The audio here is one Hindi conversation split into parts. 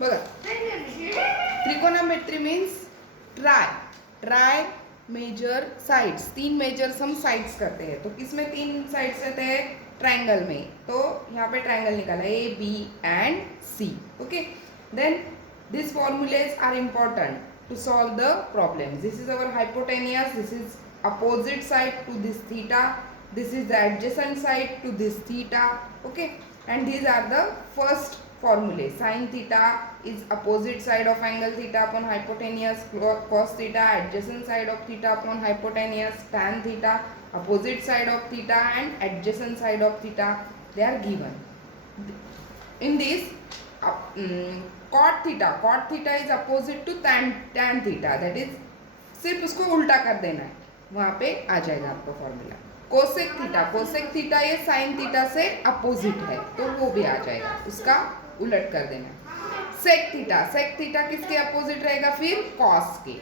बघा, trigonometry means tri measure sides, 3 measures हम साइड्स करते हैं। तो किसमें 3 साइड्स रहते हैं? ट्रायंगल में। तो यहाँ पे ट्रायंगल निकाला A, B and C. Okay, then these formulas are important to solve the problems. This is our hypotenuse, this is opposite side to this theta, this is the adjacent side to this theta. Okay, and these are the first formulae. Sin theta is opposite side of angle theta upon hypotenuse, cos theta adjacent side of theta upon hypotenuse, tan theta opposite side of theta and adjacent side of theta, they are given. In this cot theta is opposite to tan theta, that is सिर्फ उसको उल्टा कर देना है, वहां पे आ जाएगा आपका फॉर्मूला। कोसेक थीटा ये साइन थीटा से अपोजिट है, तो वो भी आ जाएगा, उसका उलट कर देना। सेक थीटा किसके अपोजिट रहेगा? फिर कॉस के,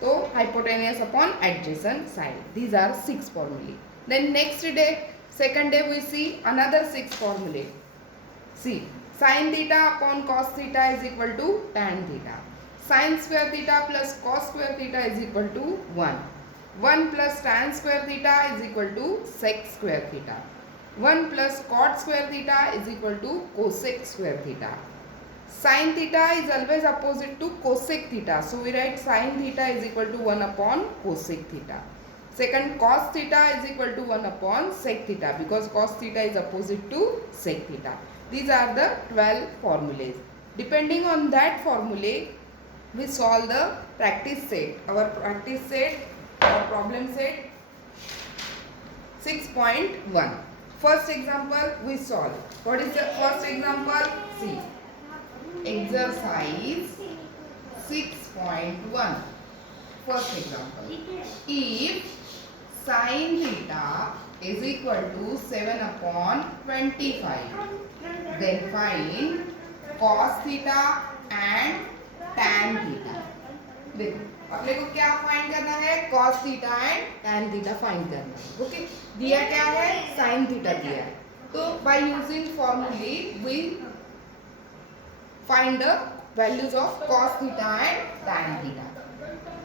तो hypotenuse upon adjacent side. These are 6 फॉर्मूले। Then next day, second day, we see another 6 फॉर्मूले। See sine theta upon cos theta is equal to tan theta, sine square theta plus cos square theta is equal to 1 plus tan square theta is equal to sec square theta, 1 plus cot square theta is equal to cosec square theta. Sin theta is always opposite to cosec theta, so we write sin theta is equal to 1 upon cosec theta. Second, cos theta is equal to 1 upon sec theta, because cos theta is opposite to sec theta. These are the 12 formulas. Depending on that formula, we solve the practice set. Our practice set, our problem set 6.1. First example we solve. What is the first example? See. Exercise 6.1. First example. If sin theta is equal to 7 upon 25, then find cos theta and tan theta. देखो, अपने को क्या फाइंड करना है? cos theta and tan theta find करना है। ओके, दिया क्या है? sin theta दिया है। तो by using formulae we find the values of cos theta and tan theta.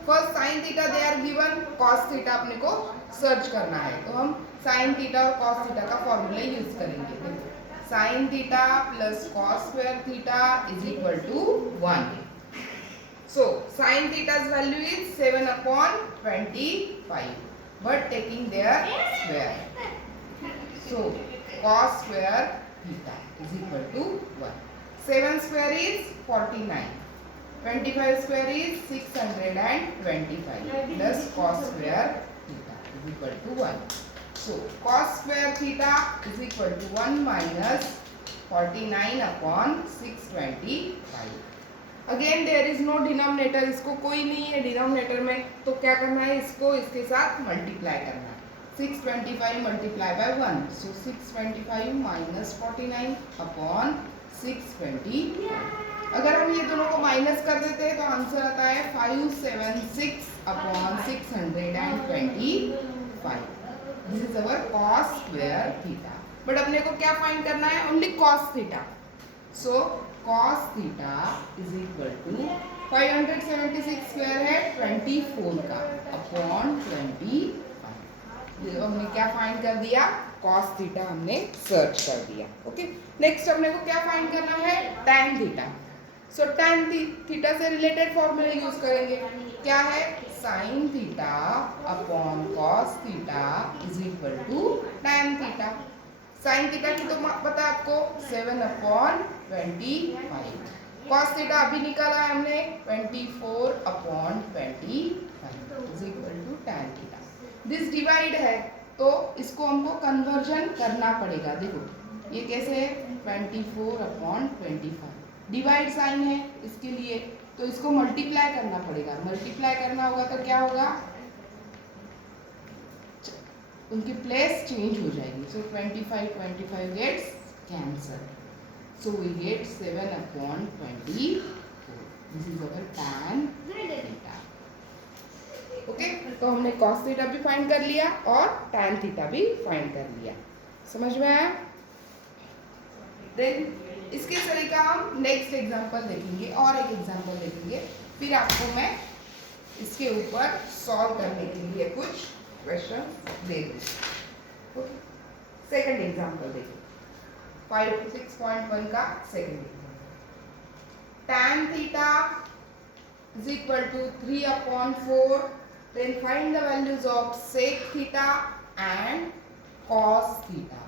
First sin theta they are given, cos theta अपने को सर्च करना है, तो हम sin theta और cos theta का फॉर्मूला यूज करेंगे। देखो, sin theta plus cos square theta is equal to 1. So sin theta's value is 7 upon 25, but taking their square. So cos square theta is equal to 1. 7 square is 49, 25 square is 625 plus cos square theta is equal to 1. So cos square theta is equal to 1 minus 49 upon 625. Again there is no denominator, इसको कोई नहीं है डिनोमिनेटर में, तो क्या करना है? इसको इसके साथ मल्टीप्लाई करना है। 625 multiply by 1, so 625 minus 49 upon 620। अगर हम ये दोनों को माइनस कर देते हैं तो आंसर आता है 576 upon 625। This is our cos square theta, but अपने को क्या फाइंड करना है? Only cos theta. So cos theta is equal to 576 square है 24 का अपॉन 25। हमने क्या फाइंड कर दिया? cos थीटा हमने सर्च कर दिया। ओके, नेक्स्ट अपने को क्या फाइंड करना है? tan theta. So tan theta से रिलेटेड फॉर्मूला यूज करेंगे। क्या है? sin theta upon cos theta is equal to tan theta. sin theta की तो पता आपको 7 अपॉन 25, cos थीटा अभी निकाला है हमने 24 upon 25 is equal to tan theta. This divide है, तो इसको हमको कन्वर्जन करना पड़ेगा। देखो ये कैसे है? 24 अपॉन 25, डिवाइड साइन है इसके लिए, तो इसको मल्टीप्लाई करना पड़ेगा। मल्टीप्लाई करना होगा तो क्या होगा? उनकी प्लेस चेंज हो जाएगी। So 25 gets cancel, so we get 7 upon 24। This is our tan theta. Okay, तो हमने cos थीटा भी फाइंड कर लिया और tan थीटा भी फाइंड कर लिया। समझ में आया? देन इसके तरीका हम नेक्स्ट एग्जांपल देखेंगे और एक एग्जांपल देखेंगे, फिर आपको मैं इसके ऊपर सॉल्व करने के लिए कुछ क्वेश्चन दे दूँगी। ओके, सेकंड एग्जांपल देखिए 5.6.1 का second example. tan theta is equal to 3/4, then find the values of sec theta and cos theta।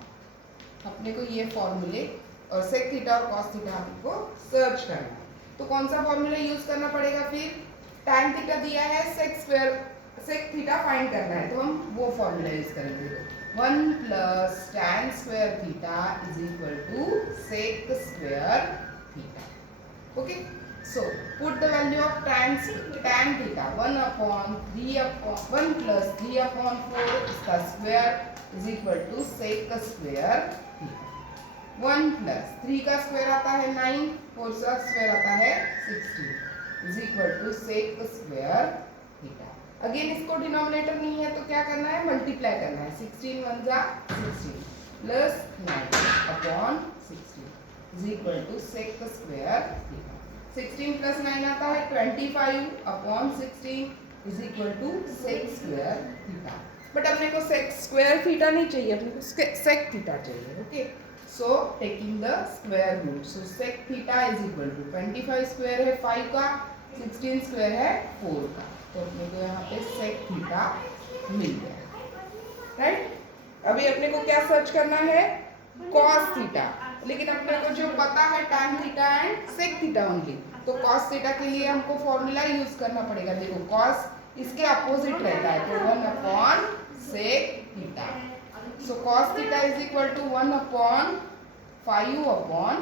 अपने को ये फॉर्मूले और सेक थीटा और कॉस थीटा हमको सर्च करना है, तो कौन सा फॉर्मूला यूज करना पड़ेगा? फिर tan थीटा दिया है, सेक थीटा फाइंड करना है, तो हम वो फॉर्मूला यूज करेंगे। 1 plus tan square theta is equal to sec square theta. Okay, so put the value of tan theta 1 plus 3/4 इसका square is equal to sec square theta. 1 plus 3 का स्क्वायर आता है 9, 4 का स्क्वायर आता है 16 is equal to sec square theta. Again इसको डिनोमिनेटर नहीं है तो क्या करना है? मल्टीप्लाई करना है। 16 1 जा 16 plus 9/16 is equal to sec square theta. 16 plus 9 आता है 25/16 is equal to sec square theta. But अपने को सेक स्क्वायर थीटा नहीं चाहिए, अपने को सेक थीटा चाहिए। Okay, so taking the square root, so sec theta is equal to 25 square है 5 का, 16 स्क्वायर है 4 का, तो अपने को यहाँ पे सेक थीटा मिल गया। राइट, अभी अपने को क्या सर्च करना है? कॉस थीटा, लेकिन अपने को जो पता है tan theta and sec theta only, तो कॉस थीटा के लिए हमको फॉर्मूला यूज करना पड़ेगा। देखो कॉस इसके अपोजिट रहता है, तो 1/sec theta, so cos theta is equal to 1/5/4।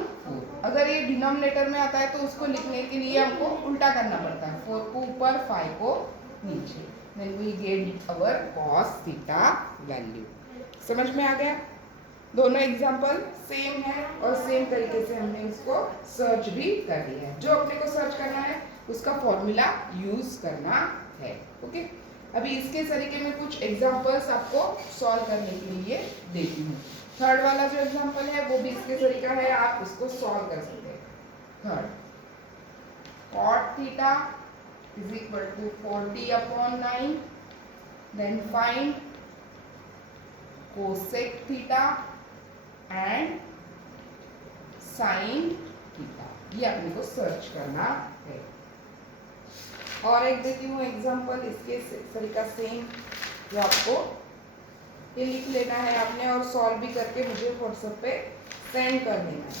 अगर ये डिनोमिनेटर में आता है तो उसको लिखने के लिए हमको उल्टा करना पड़ता है, 4 को ऊपर 5 को नीचे, then we get our cos theta value. समझ में आ गया? दोनों एग्जाम्पल सेम है और सेम तरीके से हमने उसको सर्च भी कर लिया है। जो अपने को सर्च करना है उसका फॉर्मूला यूज करना है। ओके, अभी इसके तरीके में कुछ एग्जांपल्स आपको सॉल्व करने के लिए देती हूँ। थर्ड वाला जो एग्जांपल है वो भी इसके तरीका है, आप इसको सॉल्व कर सकते हैं। Third, cot theta is equal to 40/9, then find cosec theta and sine theta, ये अपने को सर्च करना है। और एक देती हूँ एग्जांपल इसके तरीका सेम, जो आपको ये लिख लेना है आपने और सॉल्व भी करके मुझे व्हाट्सएप पे सेंड कर देना है।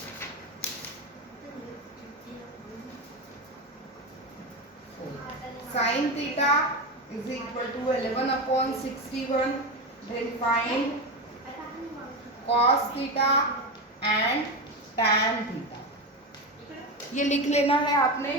Sine theta is equal to 11/61, then find cos theta and tan theta, ये लिख लेना है आपने